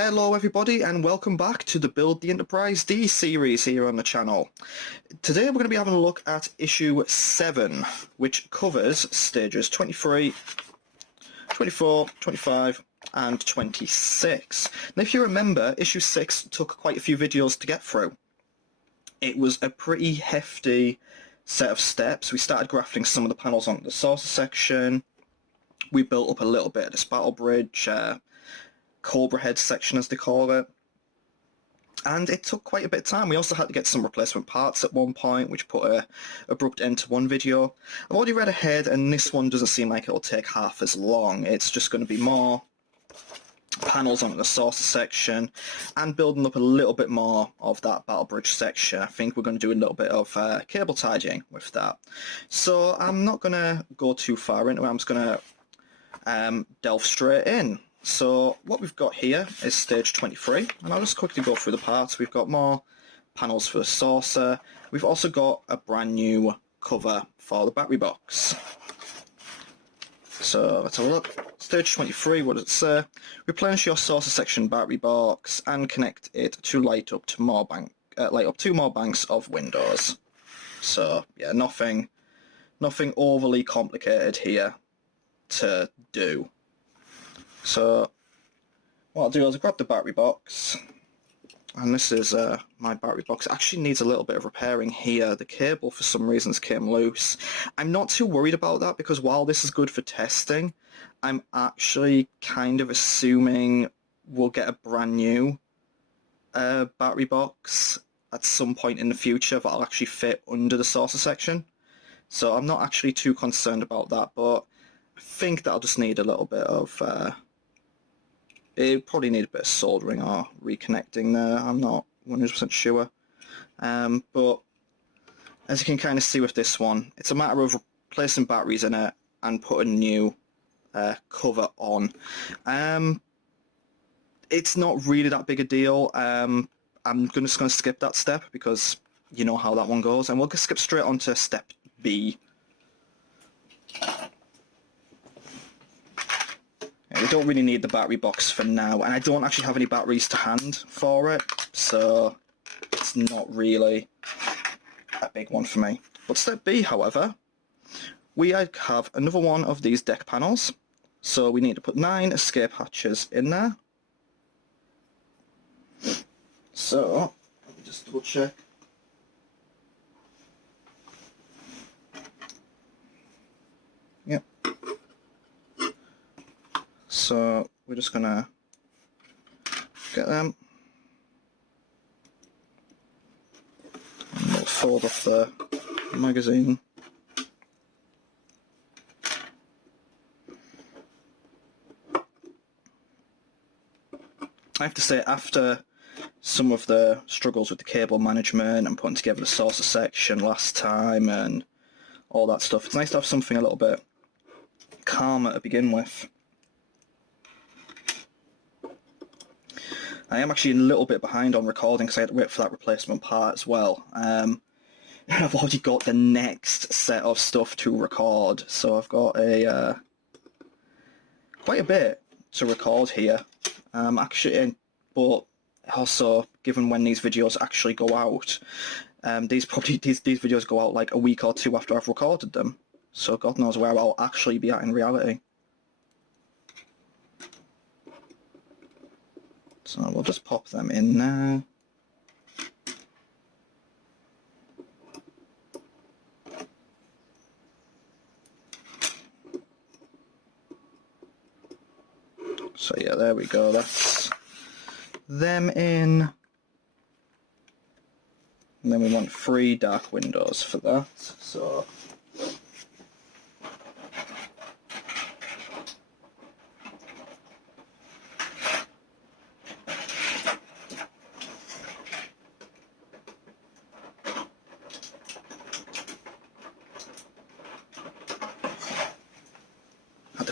Hello everybody and welcome back to the Build the Enterprise D series here on the channel. Today we're going to be having a look at issue 7, which covers stages 23, 24, 25 and 26. Now if you remember, issue 6 took quite a few videos to get through. It was a pretty hefty set of steps. We started grafting some of the panels onto the Saucy section. We built up a little bit of this battle bridge, Cobra head section as they call it, and it took quite a bit of time. We also had to get some replacement parts at one point, which put a abrupt end to one video. I've already read ahead and this one doesn't seem like it'll take half as long. It's just going to be more panels onto the Saucer section and building up a little bit more of that battle bridge section. I think we're going to do a little bit of cable tidying with that. So I'm not going to go too far into it. I'm just going to delve straight in. So what we've got here is stage 23, and I'll just quickly go through the parts. We've got more panels for the saucer. We've also got a brand new cover for the battery box. So let's have a look. Stage 23, what does it say? Replenish your saucer section battery box and connect it to light up two more banks of windows. So yeah, nothing overly complicated here to do. So what I'll do is I'll grab the battery box, and this is my battery box. It actually needs a little bit of repairing here. The cable for some reasons came loose. I'm not too worried about that because while this is good for testing, I'm actually kind of assuming we'll get a brand new battery box at some point in the future that'll actually fit under the saucer section. So I'm not actually too concerned about that, but I think that'll just need a little bit of it'll probably need a bit of soldering or reconnecting there. I'm not 100% sure. But as you can kind of see with this one, it's a matter of replacing batteries in it and putting a new cover on. It's not really that big a deal. I'm just going to skip that step because you know how that one goes, and we'll just skip straight on to step B. We don't really need the battery box for now, and I don't actually have any batteries to hand for it, so it's not really a big one for me. But step B, however, we have another one of these deck panels, so we need to put 9 escape hatches in there. So, let me just double check. Yep. So we're just going to get them, and we'll fold off the magazine. I have to say, after some of the struggles with the cable management and putting together the saucer section last time and all that stuff, it's nice to have something a little bit calmer to begin with. I am actually a little bit behind on recording because I had to wait for that replacement part as well. I've already got the next set of stuff to record, so I've got quite a bit to record here. But also, given when these videos actually go out, these videos go out like a week or two after I've recorded them, so God knows where I'll actually be at in reality. So we'll just pop them in now. So yeah, there we go, that's them in. And then we want 3 dark windows for that, so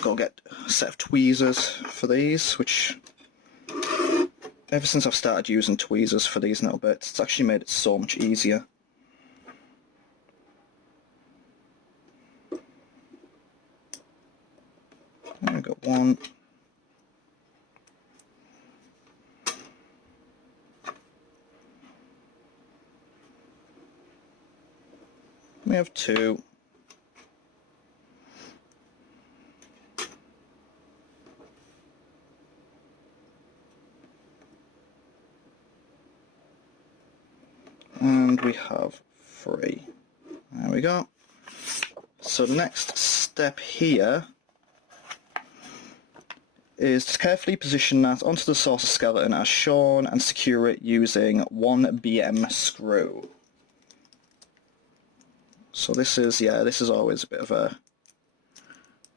go get a set of tweezers for these, which ever since I've started using tweezers for these little bits, it's actually made it so much easier. There we go, one. We have 2. And we have 3. There we go. So the next step here is to carefully position that onto the saucer skeleton as shown and secure it using 1 BM screw. So this is, yeah, this is always a bit of a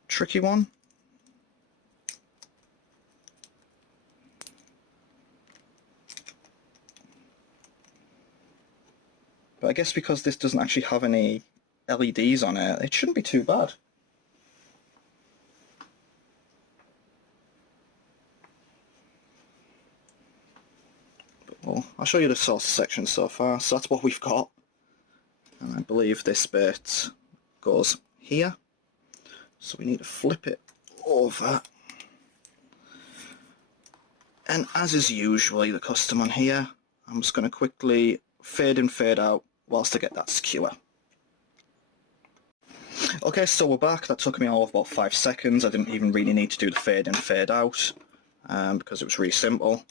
tricky one. But I guess because this doesn't actually have any LEDs on it, it shouldn't be too bad. But, well, I'll show you the saucer section so far. So that's what we've got. And I believe this bit goes here. So we need to flip it over. And as is usually the custom on here, I'm just going to quickly fade in, fade out whilst I get that secure. Okay, so we're back. That took me all of about 5 seconds. I didn't even really need to do the fade in, fade out because it was really simple.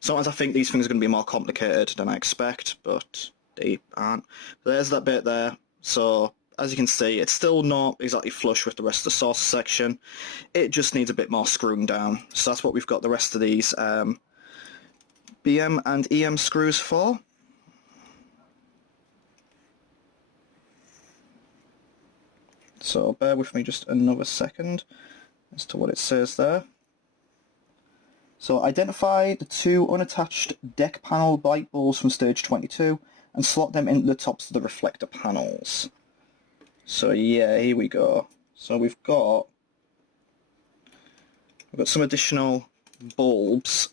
Sometimes I think these things are going to be more complicated than I expect, but they aren't. There's that bit there. So as you can see, it's still not exactly flush with the rest of the saucer section. It just needs a bit more screwing down. So that's what we've got the rest of these BM and EM screws for. So bear with me just another second as to what it says there. So identify the 2 unattached deck panel light bulbs from stage 22 and slot them into the tops of the reflector panels. So yeah, here we go. So we've got some additional bulbs.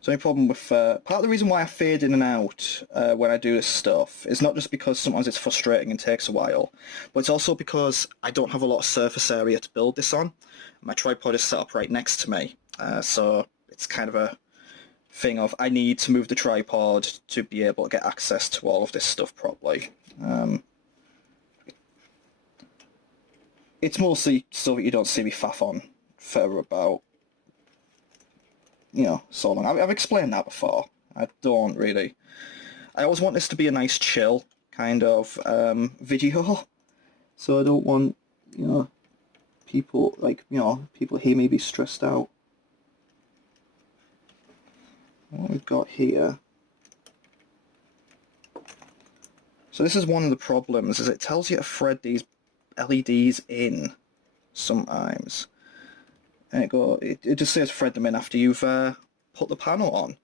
So any problem with part of the reason why I fade in and out when I do this stuff is not just because sometimes it's frustrating and takes a while, but it's also because I don't have a lot of surface area to build this on. My tripod is set up right next to me, so it's kind of a thing of I need to move the tripod to be able to get access to all of this stuff properly. It's mostly so that you don't see me faff on for about, you know, so long. I've explained that before. I don't really. I always want this to be a nice chill kind of video, so I don't want, you know, people people hear me be stressed out. What we've got here. So this is one of the problems, is it tells you to thread these LEDs in sometimes. And it just says thread them in after you've put the panel on.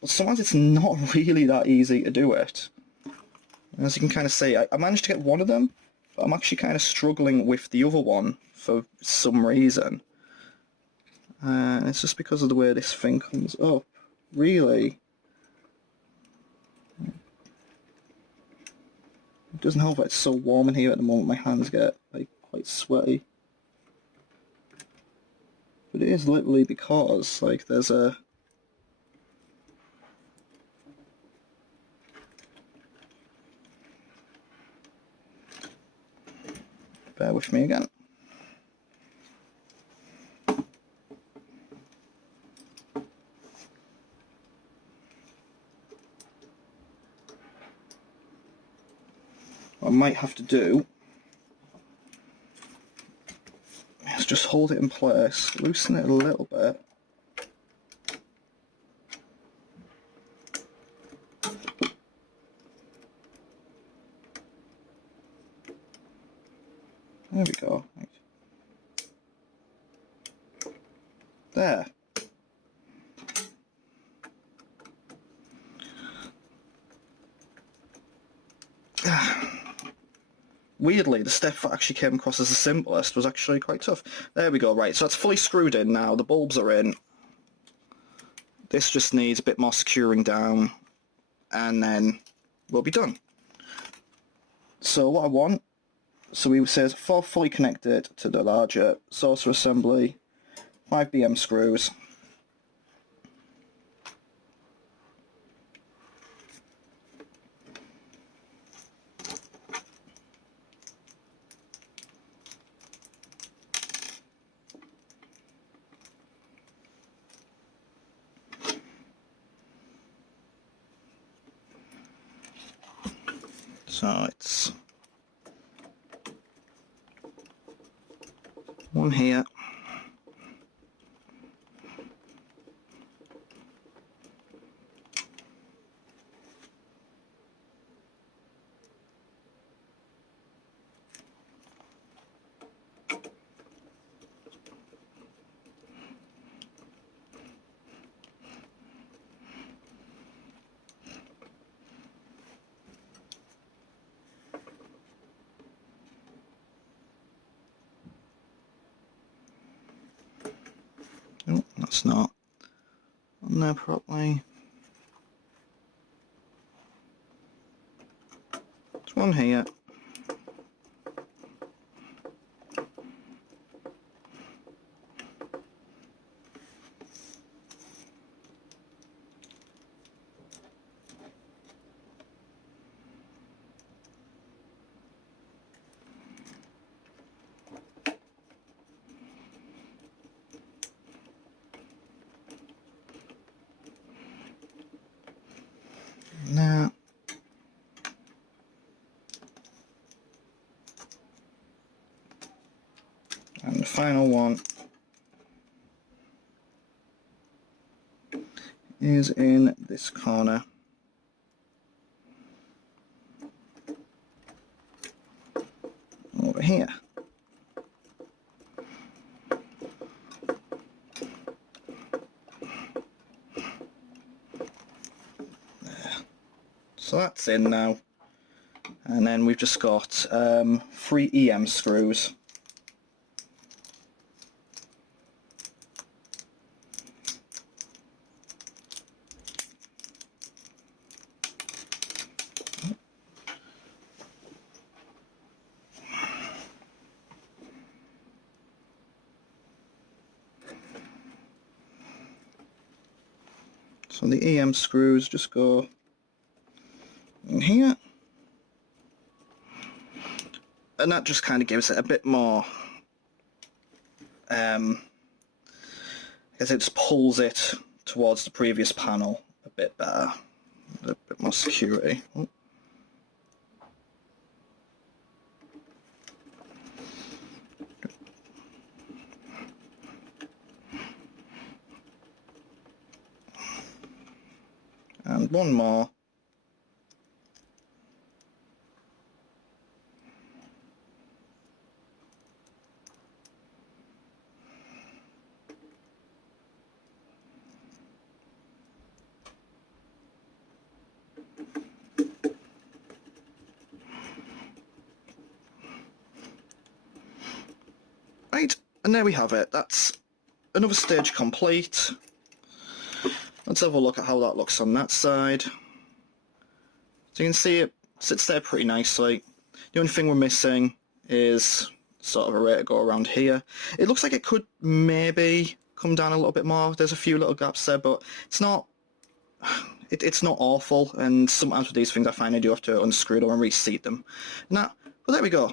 But sometimes it's not really that easy to do it. And as you can kind of see, I managed to get one of them, but I'm actually kind of struggling with the other one for some reason. And it's just because of the way this thing comes up. Really. It doesn't help that it's so warm in here at the moment. My hands get like quite sweaty. But it is literally because, like, there's a... Bear with me again. What I might have to do is just hold it in place, loosen it a little bit. There we go. There. Weirdly, the step that actually came across as the simplest was actually quite tough. There we go, right, so it's fully screwed in now, the bulbs are in. This just needs a bit more securing down, and then we'll be done. So what I want, so we says for fully connected to the larger saucer assembly, 5 BM screws. So it's one here. Oh, that's not on there properly. There's one here. Now, and the final one is in this corner. Over here. So that's in now, and then we've just got 3 EM screws. So the EM screws just go in here, and that just kind of gives it a bit more, as it just pulls it towards the previous panel a bit better, a bit more security. Oh. And one more. Right, and there we have it. That's another stage complete. Let's have a look at how that looks on that side. So you can see it sits there pretty nicely. The only thing we're missing is sort of a way to go around here. It looks like it could maybe come down a little bit more. There's a few little gaps there, but it's not it's not awful, and sometimes with these things I find I do have to unscrew them and reseat them. But there we go.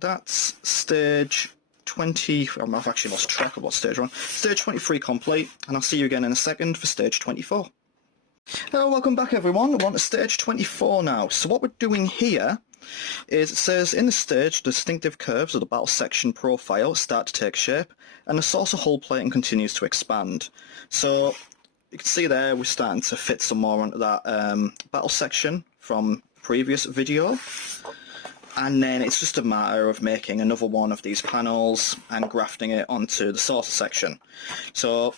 That's stage 20, I've actually lost track of what stage we're on. Stage 23 complete, and I'll see you again in a second for stage 24. Hello, welcome back everyone. We're on to stage 24 now. So what we're doing here is, it says in the stage, the distinctive curves of the battle section profile start to take shape, and the saucer hull plating continues to expand. So you can see there we're starting to fit some more onto that battle section from the previous video. And then it's just a matter of making another one of these panels and grafting it onto the saucer section. So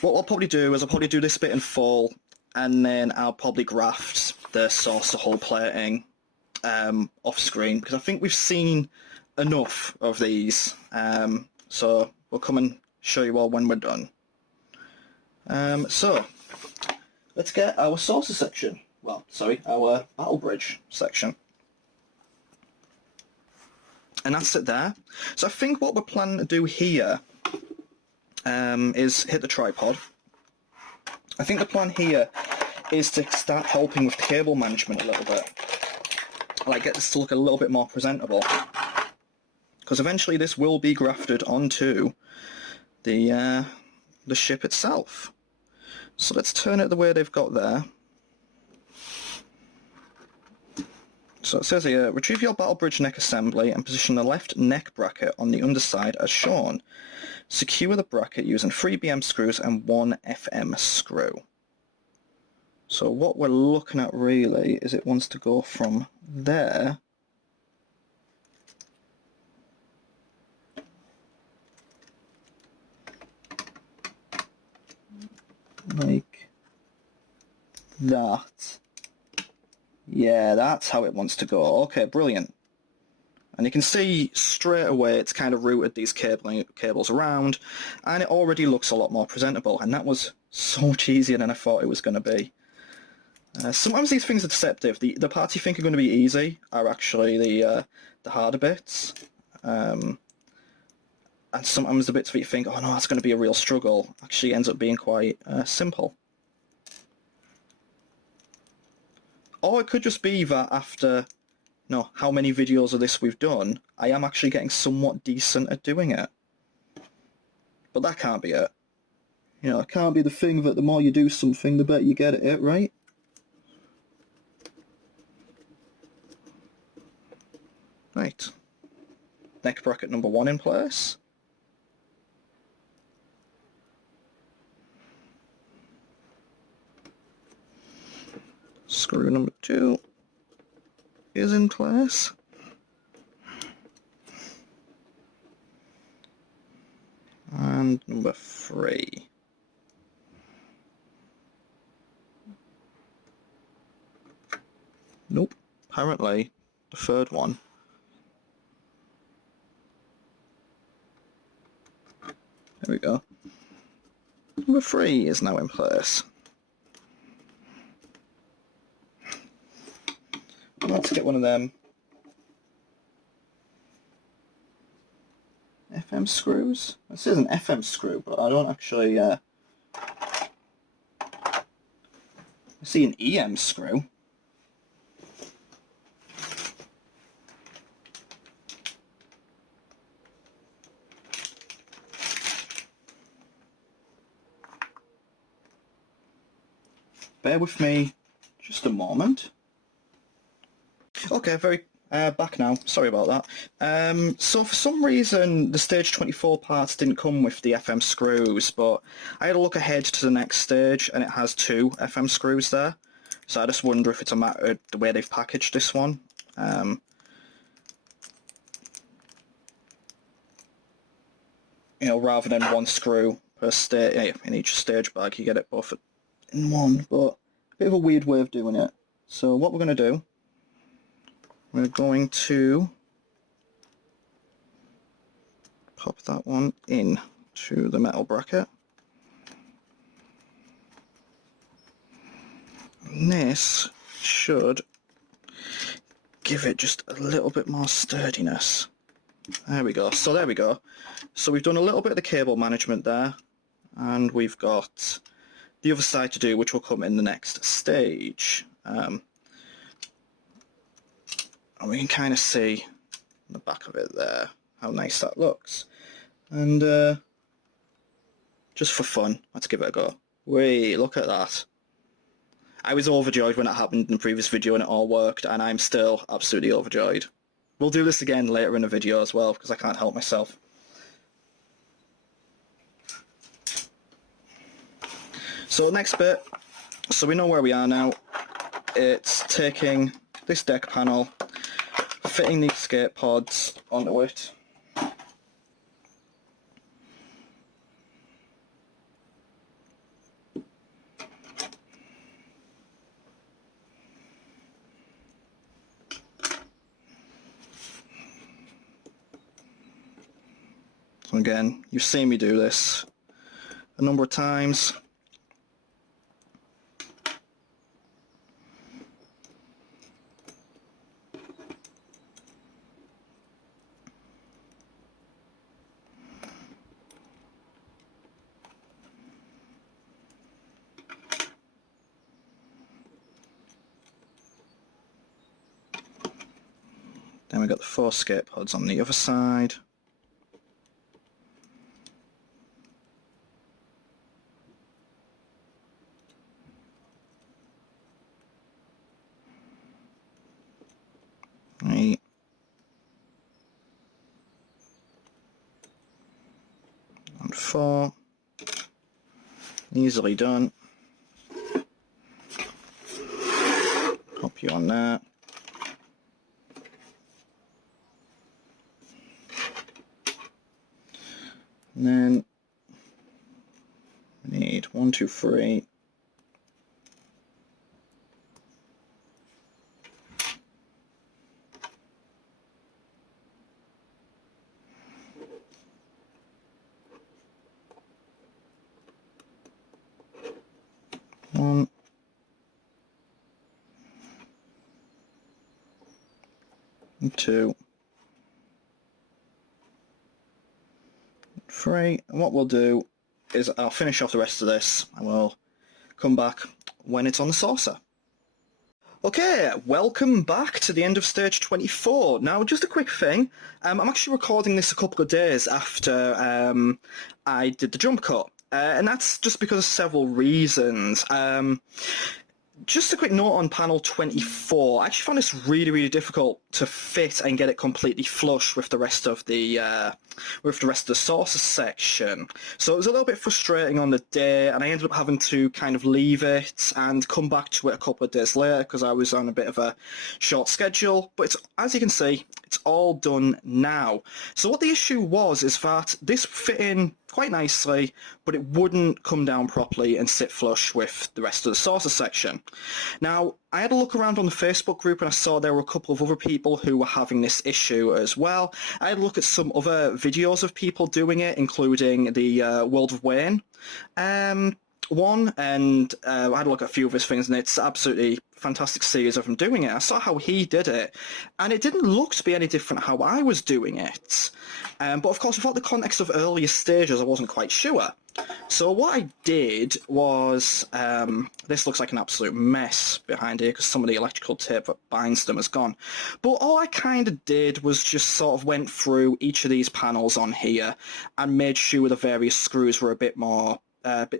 what I'll probably do is I'll probably do this bit in full, and then I'll probably graft the saucer hull plating off screen, because I think we've seen enough of these. So we'll come and show you all when we're done. So let's get our saucer section. Well, sorry, our battle bridge section. And that's it there. So I think what we're planning to do here is hit the tripod. I think the plan here is to start helping with cable management a little bit. Like get this to look a little bit more presentable. Because eventually this will be grafted onto the ship itself. So let's turn it the way they've got there. So it says here, retrieve your battle bridge neck assembly and position the left neck bracket on the underside as shown. Secure the bracket using 3 BM screws and 1 FM screw. So what we're looking at really is it wants to go from there like that. Yeah, that's how it wants to go. Okay, brilliant. And you can see straight away it's kind of routed these cables around, and it already looks a lot more presentable, and that was so much easier than I thought it was going to be. Sometimes these things are deceptive. The parts you think are going to be easy are actually the harder bits. And sometimes the bits that you think, oh no, that's going to be a real struggle, actually ends up being quite simple. Or it could just be that after, how many videos of this we've done, I am actually getting somewhat decent at doing it. But that can't be it. It can't be the thing that the more you do something, the better you get at it, right? Right. Neck bracket number 1 in place. Screw number 2 is in place. And number 3. Nope. Apparently, the third one. There we go. Number 3 is now in place. Let's get one of them FM screws. This is an FM screw, but I don't actually I see an EM screw. Bear with me just a moment. Okay, back now. Sorry about that. So for some reason the stage 24 parts didn't come with the FM screws, but I had a look ahead to the next stage and it has 2 FM screws there. So I just wonder if it's a matter of the way they've packaged this one. Rather than 1 screw per stage in each stage bag, you get it both in one, but a bit of a weird way of doing it. So what we're going to do, we're going to pop that one in to the metal bracket. And this should give it just a little bit more sturdiness. There we go. So there we go. So we've done a little bit of the cable management there, and we've got the other side to do, which will come in the next stage. And we can kind of see the back of it there how nice that looks. And just for fun, let's give it a go. Wait, look at that. I was overjoyed when it happened in the previous video and it all worked, and I'm still absolutely overjoyed. We'll do this again later in the video as well, because I can't help myself. So the next bit, so we know where we are now. It's taking this deck panel, fitting these skate pods onto it. So again, you've seen me do this a number of times. Then we've got the 4 skate pods on the other side. 3 and 4. Easily done. Pop you on there. And then we need 1, 2, 3. One, 2, 3. And what we'll do is I'll finish off the rest of this and we'll come back when it's on the saucer. Okay, welcome back to the end of stage 24. Now, just a quick thing, I'm actually recording this a couple of days after I did the jump cut, and that's just because of several reasons. Just a quick note on panel 24. I actually found this really difficult to fit and get it completely flush with the rest of the saucer section. So it was a little bit frustrating on the day, and I ended up having to kind of leave it and come back to it a couple of days later because I was on a bit of a short schedule. But it's, as you can see, it's all done now. So what the issue was is that this fit in quite nicely, but it wouldn't come down properly and sit flush with the rest of the saucer section. Now, I had a look around on the Facebook group and I saw there were a couple of other people who were having this issue as well. I had a look at some other videos of people doing it, including the World of Wayne one, and I had a look at a few of his things, and it's absolutely fantastic series of him doing it. I saw how he did it, and it didn't look to be any different how I was doing it. But of course, without the context of earlier stages, I wasn't quite sure. So what I did was, this looks like an absolute mess behind here because some of the electrical tape that binds them has gone. But all I kind of did was just sort of went through each of these panels on here and made sure the various screws were a bit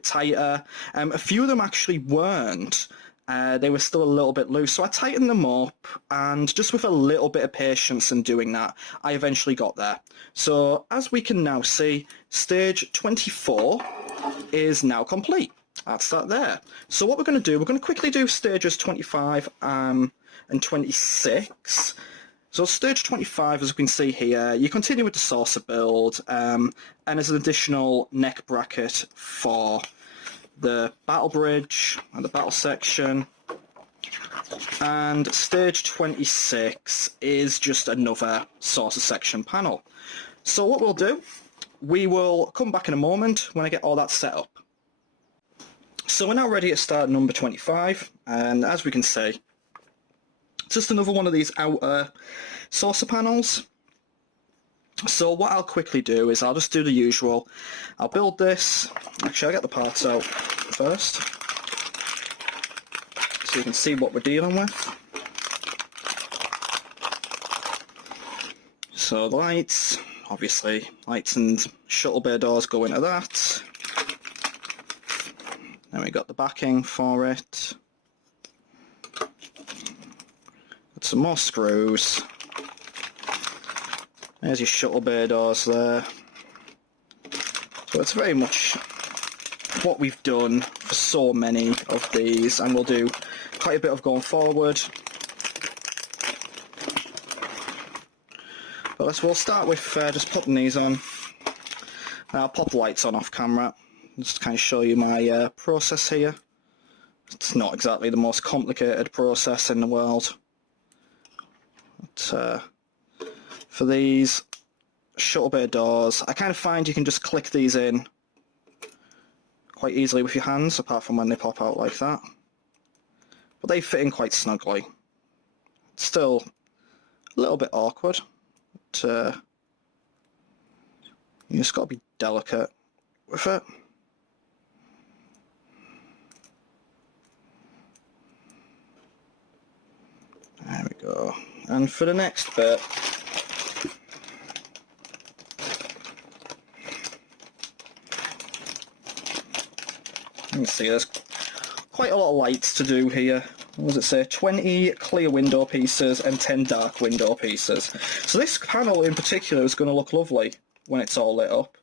tighter. A few of them actually weren't. They were still a little bit loose, so I tightened them up, and just with a little bit of patience in doing that, I eventually got there. So as we can now see, stage 24 is now complete. That's that there. So what we're going to do, we're going to quickly do stages 25 and 26. So stage 25, as we can see here, you continue with the saucer build, and there's an additional neck bracket for the battle bridge and the battle section. And stage 26 is just another saucer section panel. So what we'll do, we will come back in a moment when I get all that set up. So we're now ready to start number 25, and as we can see, just another one of these outer saucer panels. So what I'll quickly do is I'll just do the usual. I'll build this. Actually, I'll get the parts out first so you can see what we're dealing with. So the lights, obviously, lights and shuttle bay doors go into that. Then we got the backing for it. Got some more screws. There's your shuttle bay doors there. So it's very much what we've done for so many of these, and we'll do quite a bit of going forward. But we'll start with just putting these on. I'll pop the lights on off camera, just to kind of show you my process here. It's not exactly the most complicated process in the world. But, for these shuttle bay doors, I kind of find you can just click these in quite easily with your hands, apart from when they pop out like that. But they fit in quite snugly. It's still a little bit awkward, but you just got to be delicate with it. There we go. And for the next bit, you can see there's quite a lot of lights to do here. what does it say? 20 clear window pieces and 10 dark window pieces. So this panel in particular is going to look lovely when it's all lit up.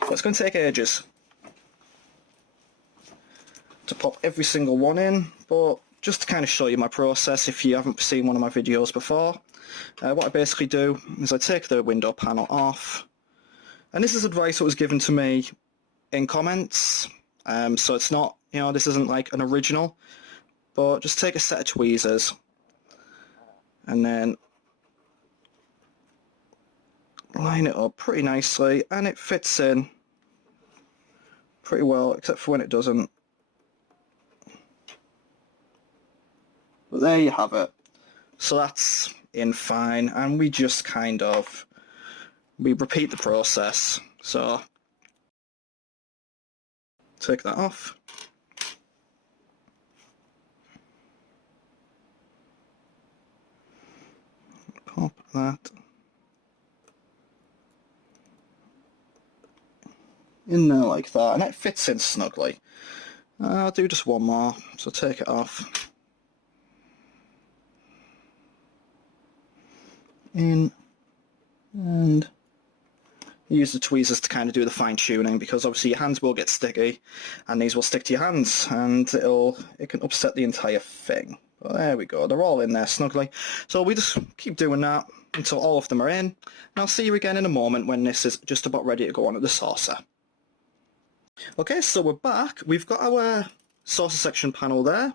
But it's going to take ages to pop every single one in, but just to kind of show you my process if you haven't seen one of my videos before, what I basically do is I take the window panel off, and this is advice that was given to me in comments, so it's not, you know, this isn't like an original, but just take a set of tweezers and then line it up pretty nicely, and it fits in pretty well, except for when it doesn't. But there you have it. So that's in fine, and we just kind of, we repeat the process. So take that off. Pop that in there like that, and it fits in snugly. I'll do just one more, so take it off. In, and use the tweezers to kind of do the fine tuning, because obviously your hands will get sticky and these will stick to your hands and it can upset the entire thing. But there we go, they're all in there snugly. So we just keep doing that until all of them are in, and I'll see you again in a moment when this is just about ready to go onto the saucer. Okay, so we're back. We've got our saucer section panel there,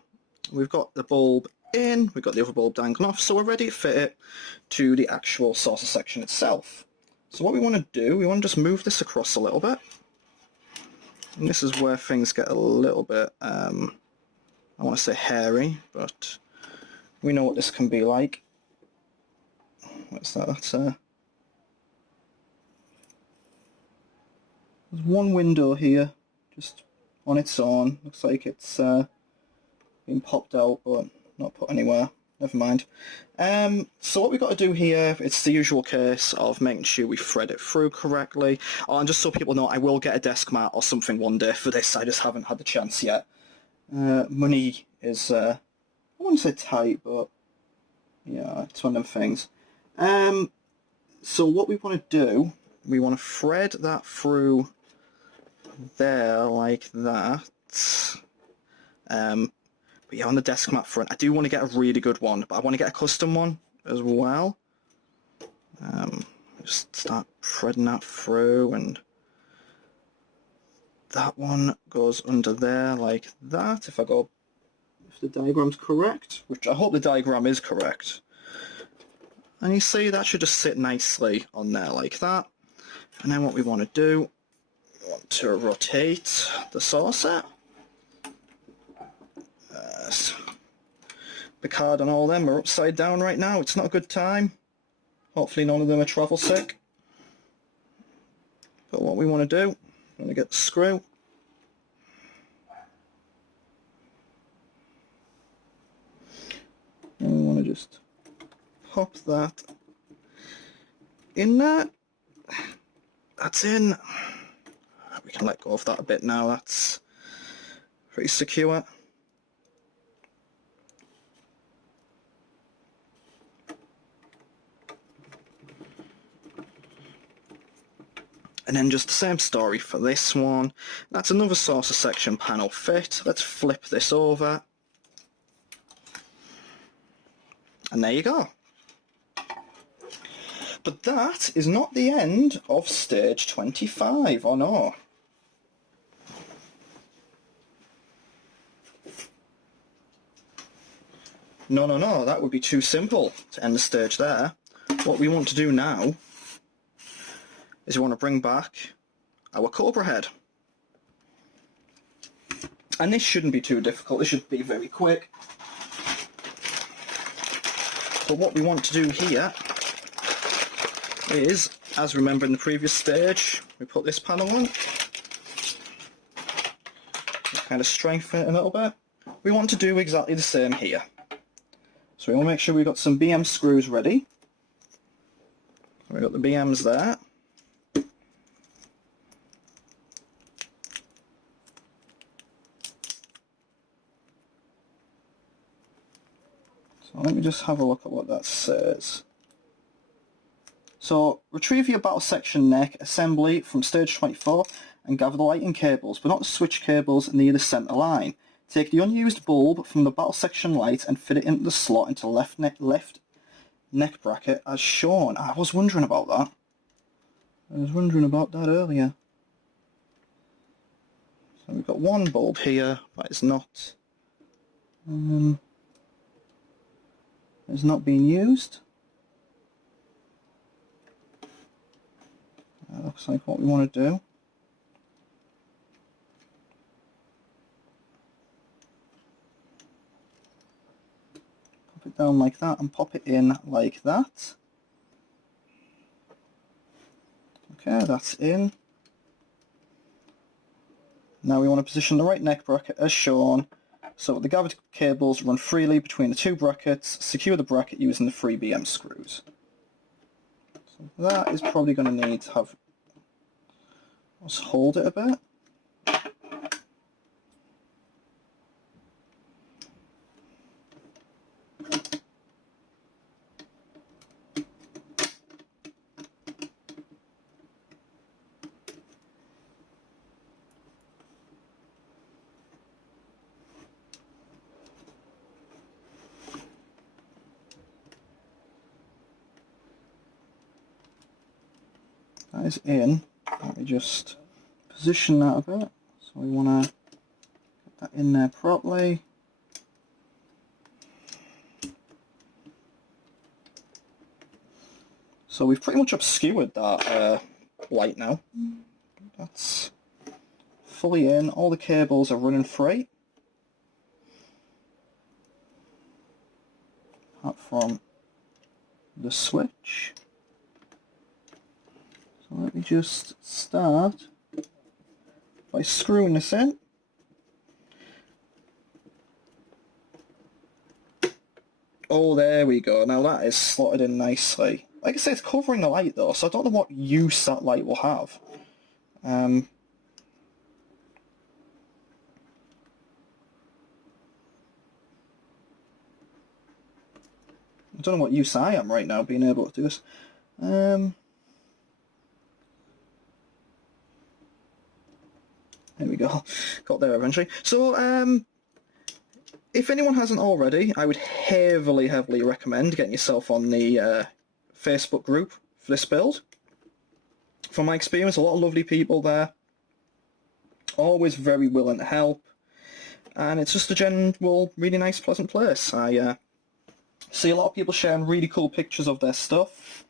we've got the bulb in, we've got the other bulb dangling off, so we're ready to fit it to the actual saucer section itself. So what we want to do, we want to just move this across a little bit, and this is where things get a little bit, I want to say hairy, but we know what this can be like. What's that? That's there's one window here, just on its own. Looks like it's been popped out, but not put anywhere. Never mind. So what we've got to do here, it's the usual case of making sure we thread it through correctly. Oh, and just so people know, I will get a desk mat or something one day for this, I just haven't had the chance yet. Money is, I wouldn't say tight, but yeah, it's one of them things. So what we want to do, we want to thread that through there like that. But yeah, on the desk mat front, I do want to get a really good one, but I want to get a custom one as well. Just start threading that through, and that one goes under there like that. If the diagram's correct, which I hope the diagram is correct. And you see that should just sit nicely on there like that. And then what we want to do, we want to rotate the saucer. The card and all them are upside down right now. It's not a good time. Hopefully none of them are travel sick. But what we want to do, we're going to get the screw. And we want to just pop that in there. That's in. We can let go of that a bit now. That's pretty secure. And then just the same story for this one. That's another saucer section panel fit. Let's flip this over. And there you go. But that is not the end of stage 25, or no? No, that would be too simple to end the stage there. What we want to do now is we want to bring back our Cobra head. And this shouldn't be too difficult, this should be very quick. But what we want to do here is, as remember in the previous stage, we put this panel on, kind of strengthen it a little bit. We want to do exactly the same here. So we want to make sure we've got some BM screws ready. We've got the BMs there. So let me just have a look at what that says. So, retrieve your battle section neck assembly from stage 24 and gather the lighting cables, but not the switch cables near the centre line. Take the unused bulb from the battle section light and fit it into the slot into the left neck bracket as shown. I was wondering about that. I was wondering about that earlier. So we've got one bulb here, but it's not being used. That looks like what we want to do. Pop it down like that and pop it in like that. Okay, that's in. Now we want to position the right neck bracket as shown, so the gathered cables run freely between the two brackets. Secure the bracket using the 3BM screws. So that is probably going to need to have... Let's hold it a bit. That is in. Let me just position that a bit. So we want to get that in there properly. So we've pretty much obscured that light now. That's fully in. All the cables are running free. Apart from the switch. So let me just start by screwing this in. Oh, there we go. Now that is slotted in nicely. Like I say, it's covering the light though, so I don't know what use that light will have. I don't know what use I am right now being able to do this. There we go. Got there eventually. So, if anyone hasn't already, I would heavily recommend getting yourself on the Facebook group for this build. From my experience, a lot of lovely people there. Always very willing to help. And it's just a general, really nice, pleasant place. I see a lot of people sharing really cool pictures of their stuff.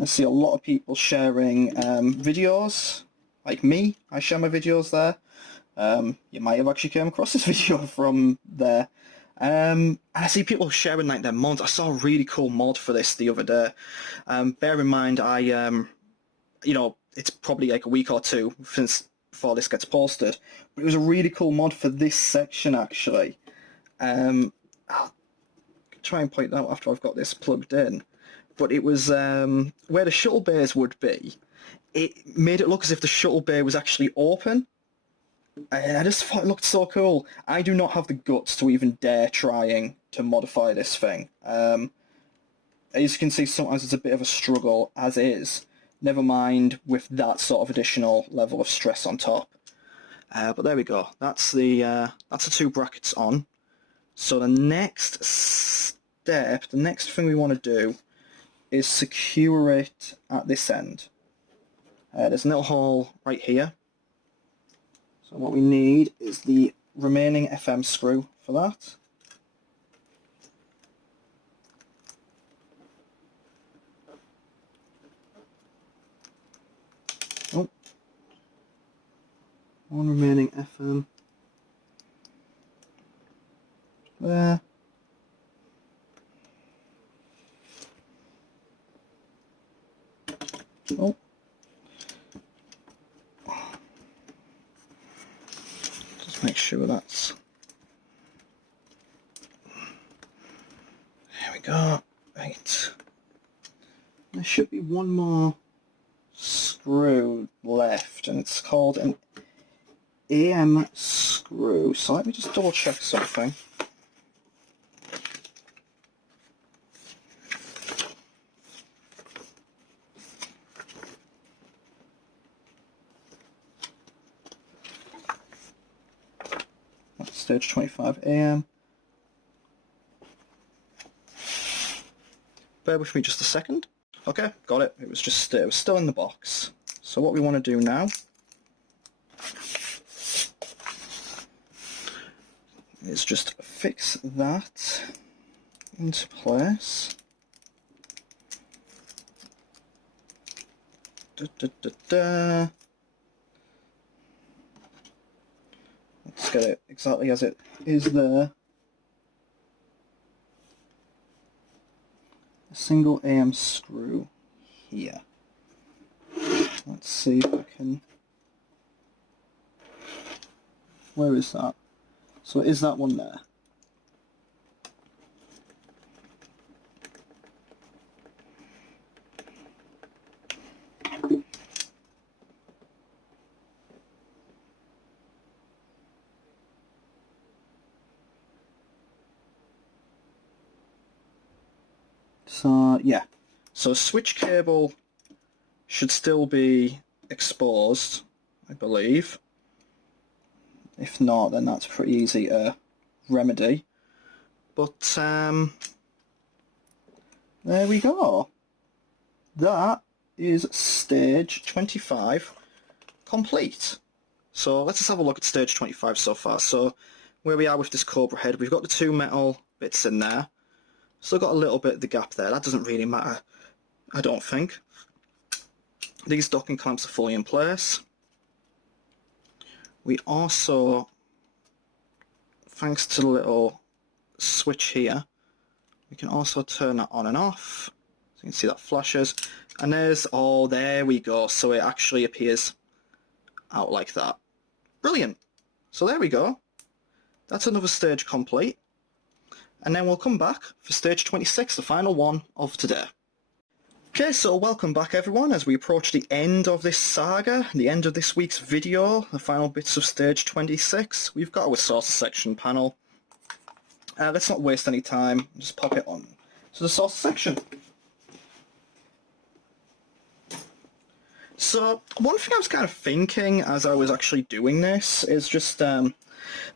I see a lot of people sharing videos. Like me, I share my videos there. You might have actually come across this video from there. And I see people sharing like their mods. I saw a really cool mod for this the other day. Bear in mind, you know, it's probably like a week or two since before this gets posted. But it was a really cool mod for this section actually. I'll try and point it out after I've got this plugged in. But it was where the shuttle bays would be. It made it look as if the shuttle bay was actually open. And I just thought it looked so cool. I do not have the guts to even dare trying to modify this thing. As you can see, sometimes it's a bit of a struggle as is. Never mind with that sort of additional level of stress on top. But there we go. That's the two brackets on. So the next step, the next thing we want to do is secure it at this end. There's a little hole right here. So what we need is the remaining FM screw for that. Oh, one remaining FM. There. Oh. Make sure that's... There we go. Right. There should be one more screw left, and it's called an AM screw. So let me just double check something. stage 25 AM. Bear with me just a second. Okay, got it. It was still in the box. So what we want to do now is just fix that into place. Let's get it exactly as it is there. A single AM screw here. Let's see if I can... Where is that? So it is that one there. So yeah, so switch cable should still be exposed, I believe. If not, then that's pretty easy to remedy. But there we go. That is stage 25 complete. So let's just have a look at stage 25 so far. So where we are with this Cobra head, we've got the two metal bits in there. Still got a little bit of the gap there. That doesn't really matter, I don't think. These docking clamps are fully in place. We also, thanks to the little switch here, we can also turn that on and off. So you can see that flashes. And there's, oh, there we go. So it actually appears out like that. Brilliant. So there we go. That's another stage complete. And then we'll come back for stage 26, the final one of today. Okay, so welcome back everyone as we approach the end of this saga, the end of this week's video, the final bits of stage 26. We've got our Saucy section panel. Let's not waste any time, just pop it on to the Saucy section. So, one thing I was kind of thinking as I was actually doing this is just the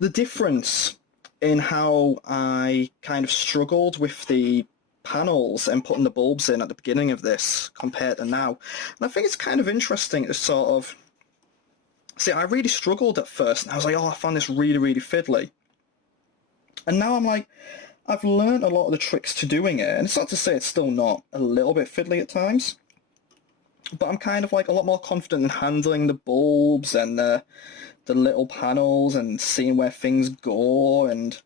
difference in how I kind of struggled with the panels and putting the bulbs in at the beginning of this compared to now. And I think it's kind of interesting to sort of... See, I really struggled at first, and I was like, oh, I found this really, really fiddly. And now I'm like, I've learned a lot of the tricks to doing it, and it's not to say it's still not a little bit fiddly at times, but I'm kind of like a lot more confident in handling the bulbs and the little panels and seeing where things go. And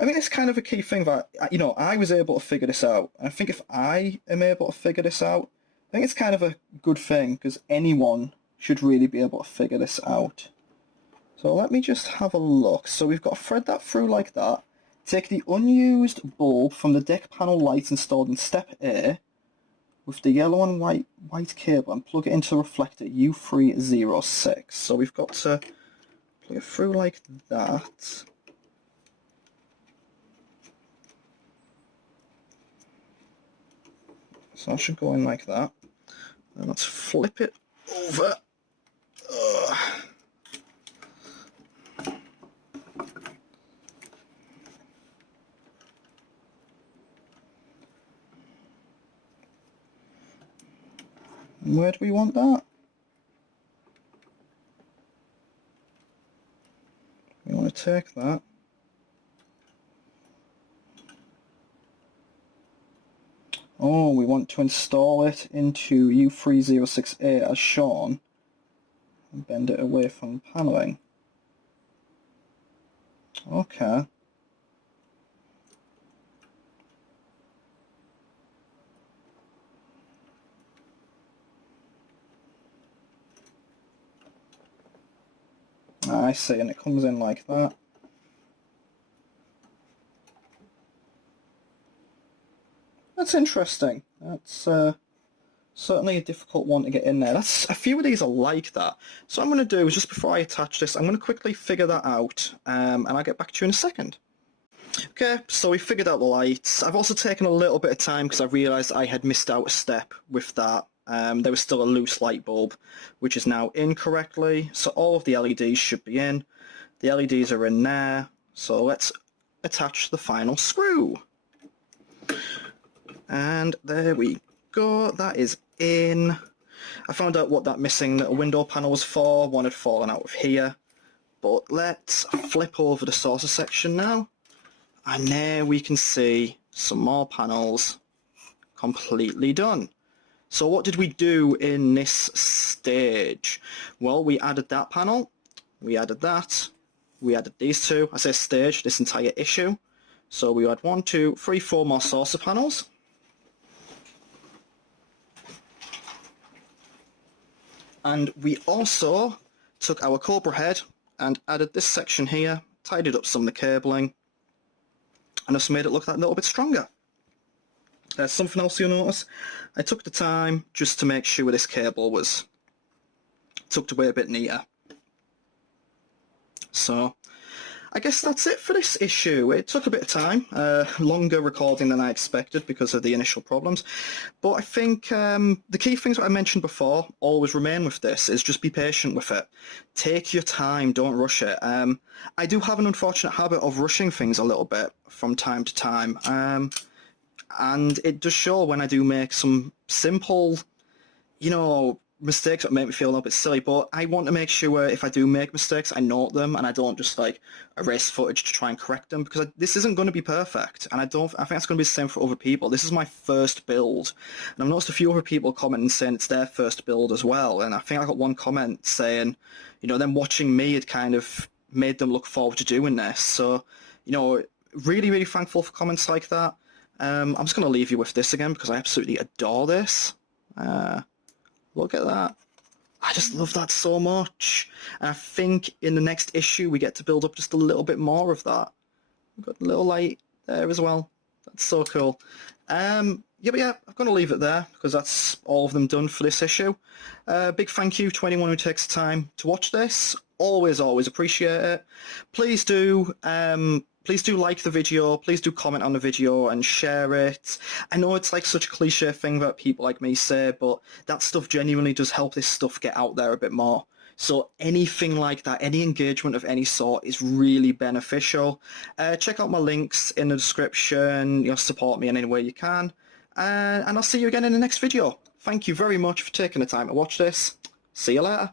I mean, it's kind of a key thing that, you know, I was able to figure this out. I think if I am able to figure this out, I think it's kind of a good thing, because anyone should really be able to figure this out. So let me just have a look. So we've got to thread that through like that. Take the unused bulb from the deck panel lights installed in step A with the yellow and white cable and plug it into the reflector U306. So we've got to plug it through like that. So that should go in like that. And let's flip it over. And where do we want that? We want to take that. Oh, we want to install it into U306A as shown and bend it away from paneling. Okay. I see, and it comes in like that. That's interesting. That's certainly a difficult one to get in there. A few of these are like that. So what I'm going to do is, just before I attach this, I'm going to quickly figure that out, and I'll get back to you in a second. Okay, so we figured out the lights. I've also taken a little bit of time because I realised I had missed out a step with that. There was still a loose light bulb, which is now in correctly. So all of the LEDs should be in. The LEDs are in there. So let's attach the final screw. And there we go, that is in. I found out what that missing little window panel was for, one had fallen out of here. But let's flip over the saucer section now, and there we can see some more panels completely done. So what did we do in this stage? Well, we added that panel, we added that, we added these two. I say stage, this entire issue. So we had 1, 2, 3, 4 more saucer panels. And we also took our Cobra head and added this section here, tidied up some of the cabling, and just made it look that little bit stronger. Something else you'll notice, I took the time just to make sure this cable was tucked away a bit neater. So I guess that's it for this issue. It took a bit of time, longer recording than I expected because of the initial problems, but I think the key things that I mentioned before always remain with this, is just be patient with it. Take your time, don't rush it. I do have an unfortunate habit of rushing things a little bit from time to time, and it does show when I do make some simple, you know, mistakes that make me feel a little bit silly, but I want to make sure if I do make mistakes, I note them and I don't just like erase footage to try and correct them, because this isn't going to be perfect, and I think it's going to be the same for other people. This is my first build, and I've noticed a few other people commenting saying it's their first build as well, and I think I got one comment saying, you know, them watching me had kind of made them look forward to doing this. So, you know, really, really thankful for comments like that. I'm just going to leave you with this again because I absolutely adore this. Look at that. I just love that so much. And I think in the next issue we get to build up just a little bit more of that. We've got a little light there as well. That's so cool. Yeah, but yeah, I'm going to leave it there because that's all of them done for this issue. Big thank you to anyone who takes the time to watch this. Always, always appreciate it. Please do like the video, please do comment on the video and share it. I know it's like such a cliche thing that people like me say, but that stuff genuinely does help this stuff get out there a bit more. So anything like that, any engagement of any sort is really beneficial. Check out my links in the description, you know, support me in any way you can. And I'll see you again in the next video. Thank you very much for taking the time to watch this. See you later.